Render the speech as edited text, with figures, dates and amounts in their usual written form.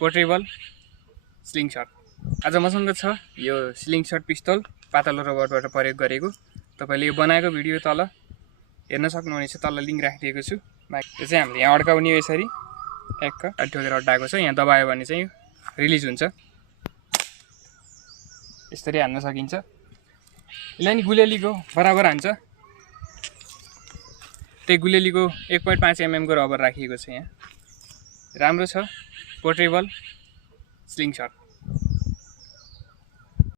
Portable sling shut. आज मसँग छ यो स्लिङ शट पिस्तोल पातलो रबरबाट प्रयोग गरेको। तपाईले यो बनाएको भिडियो तल हेर्न सक्नुहुनेछ, तल लिङ्क राखिदिएको छु। यो चाहिँ हामीले यहाँ अड्काउने यसरी ट्याक्क ठोकेर अड्काएको छ। यहाँ दबायो भने चाहिँ रिलिज हुन्छ, यसरी हान्न सकिन्छ। यसलाई नि गुलेलीको बराबर हान्छ। त्यही गुलेलीको 1.5 mm को रबर राखिएको छ यहाँ। राम्रो छ पोर्टेबल स्लिङ शट।